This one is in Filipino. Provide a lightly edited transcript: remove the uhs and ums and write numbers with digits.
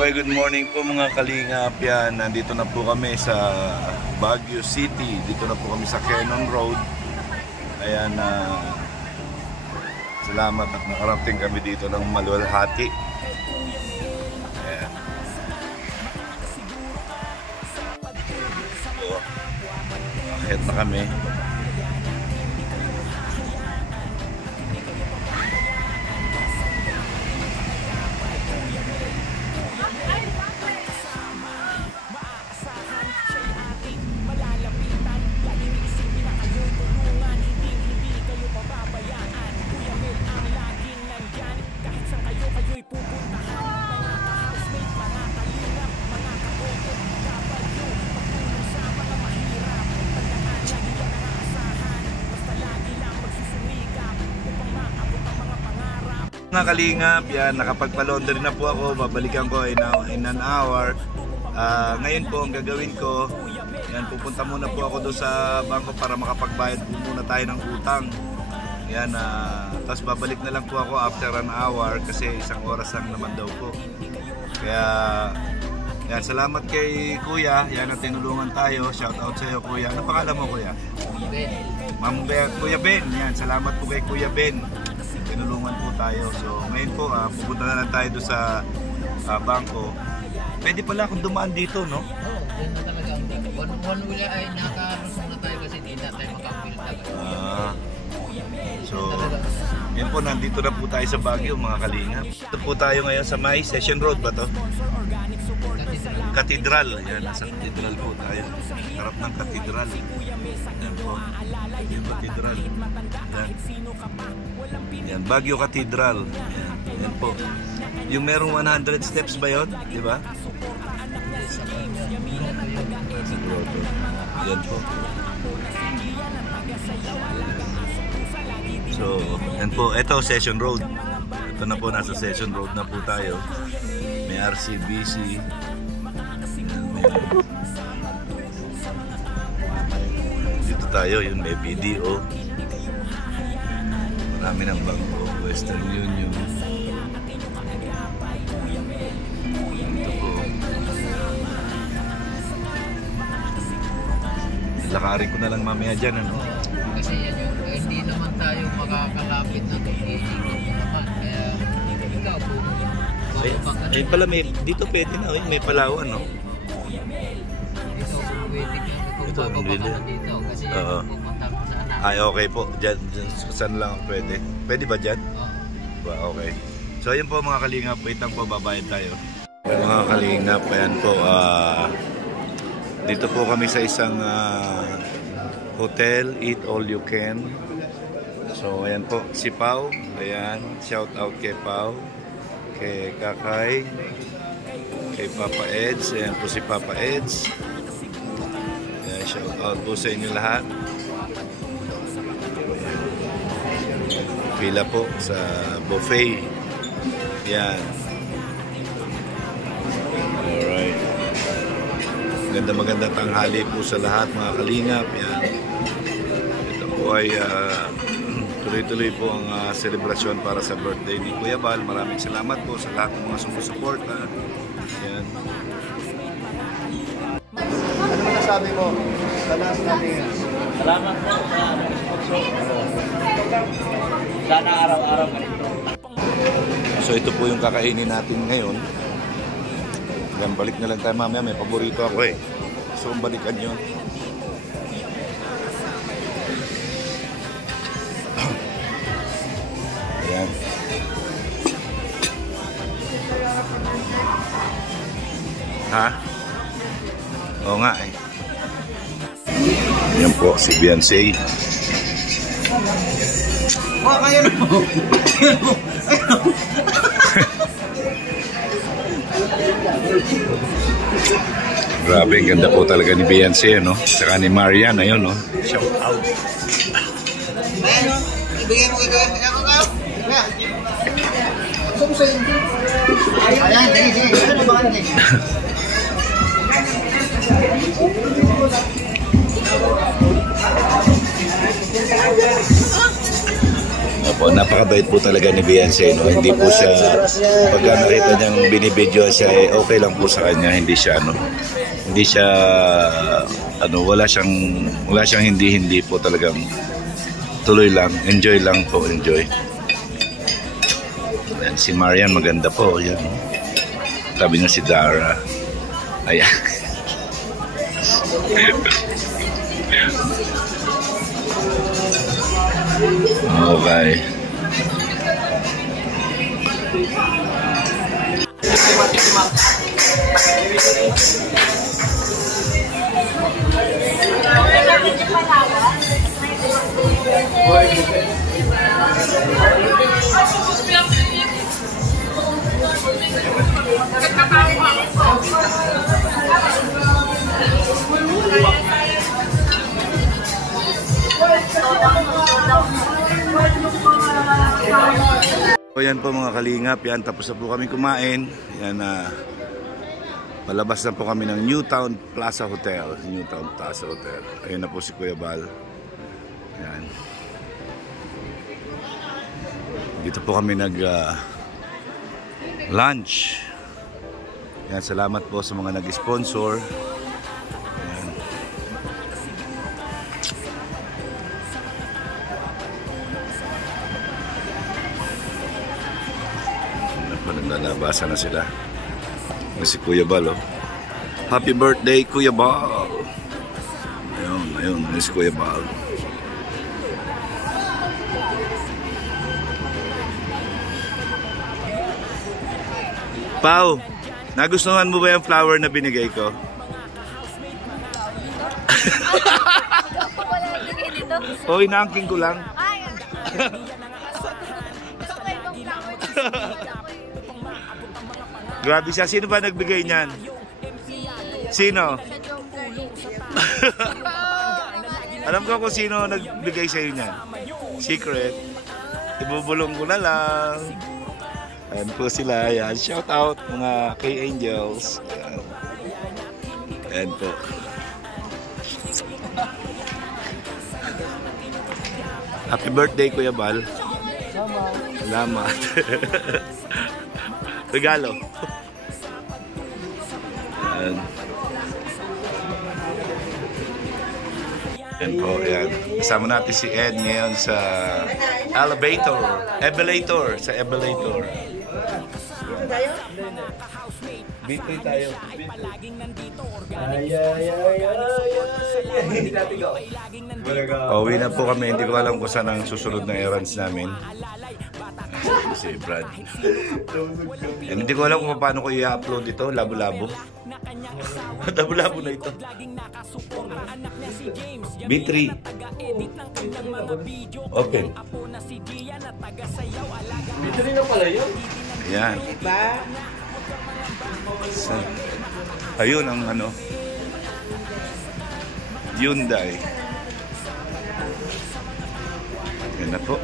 Okay, good morning po mga kalingap. Yan, nandito na po kami sa Baguio City. Dito na po kami sa Cannon Road. Ayan, salamat at nakarating kami dito ng maluwalhati. Ayan. So, akit na kami. Mga kalingap, yan, nakapagpa-laundry na po ako. Babalikan ko in an hour. Ngayon po ang gagawin ko, yan, pupunta muna po ako doon sa bangko para makapagbayad po muna tayo ng utang. Yan, tapos babalik na lang po ako after an hour kasi isang oras lang naman daw po. Kaya yan, salamat kay Kuya. Yan, at tinulungan tayo. Shout out sa iyo, Kuya. Ano pangalan mo, Kuya? Ma'am Ben. Kuya Ben. Yan, salamat po kay Kuya Ben. Tinulungan po tayo. So ngayon po pupunta na lang tayo doon sa bangko. Pwede pala akong dumaan dito, no? Oo, yun na talaga. One way ay nakalusong na tayo kasi hindi na tayo makapil talaga. So yun po, nandito na po tayo sa Baguio mga kalingap. Ito po tayo ngayon sa May Session Road ba to? Cathedral. Yan, nasa Cathedral po tayo. Harap ng Cathedral. Yan po. Yung Cathedral. Yan. Yan, Baguio Cathedral. Yan. Yan po. Yung merong 100 steps ba yun? Di ba? Yan po. So, yan po. Ito, Session Road. Ito na po, nasa Session Road na po tayo. May RCBC. Dito tayo, yun may BDO. Marami ng bangko, Western Union. Ito po. Lakarin ko na lang mamaya dyan, ano? Kasi yan yung, hindi naman tayo makakalapit na iikot naman. Kaya ikaw po. Ay pala, dito pwede na, may Palawan, no? Dito pwede ka kung bababa ka dito. Kasi yan pupunta ko sa anak. Ay, okay po. Dyan, saan lang pwede? Pwede ba dyan? Okay. So, ayun po mga kalingap. Wait lang po, babayad tayo. Mga kalingap, ayan po. Dito po kami sa isang hotel, eat all you can. So, ayan po, si Pao. Ayan, shout out kay Pao. Kay Kakay. Kay Papa Eds. Ayan po si Papa Eds. Ayan, shout out po sa inyo lahat. Pila po sa buffet. Yan. Alright. Magandang tanghali po sa lahat mga kalingap. Yan. Ito po ay tuloy-tuloy po ang selebrasyon para sa birthday ni Kuya Bal. Maraming salamat po sa lahat ng mga sumusuporta. Yan. Ano masasabi mo sa last natin? Salamat po sa sponsor. Sana araw-araw ganito. So ito po yung kakainin natin ngayon. Yan, balik na lang tayo mamaya. May paborito ako eh. So balikan yun. Ayan. Ha? Oo nga eh. Yan po, si Beyonce. Kaya mo. Grabe, ganda po talaga ni Beyonce, no? Saka ni Marian, ayun, no? Shout out. Ibigay mo ito. Ayan ko ka. Ayan, sige. Ano ba kanil? Opo, napakabait po talaga ni Beyonce, no? Hindi po siya, pagka nakita niyang binibidyo siya, okay lang po sa kanya, hindi siya wala siyang hindi po, talagang tuloy lang, enjoy lang po, enjoy. Ayan, si Marian maganda po, yan. Tabi niya si Dara. Ayan. Okay. So yan po mga kalingap, yan, tapos na po kami kumain. Yan na, palabas na po kami ng Newtown Plaza Hotel. Newtown Plaza Hotel. Ayun na po si Kuya Bal. Yan. Dito po kami nag lunch. Yan, salamat po sa mga nag-sponsor. Yan. Naglalabasan na sila. Si Kuya Bal, oh. Happy birthday, Kuya Bal. Ayun, si Kuya Bal. Pao, nagustuhan mo ba yung flower na binigay ko? O, inaangking ko lang. Grabe siya. Sino ba nagbigay niyan? Sino? Alam ko kung sino nagbigay sa'yo niyan. Secret. Ibubulong ko na lang. Ayan po sila. Ayan. Shout out mga K-Angels. Ayan. Ayan po. Happy birthday, Kuya Bal. Salamat. Regalo. Ayan. Ayan po, ayan. Kasama natin si Ed ngayon sa elevator. Sa elevator. B3 tayo. Pauwi na po kami. Hindi ko alam kung saan ang susunod na errands namin. Si Brad. Hindi ko alam kung paano ko i-upload ito. Labo-labo. Labo-labo na ito. B3. Okay. Dito rin na pala yun. Ayan. Ayun ang ano. Hyundai. Yan na po.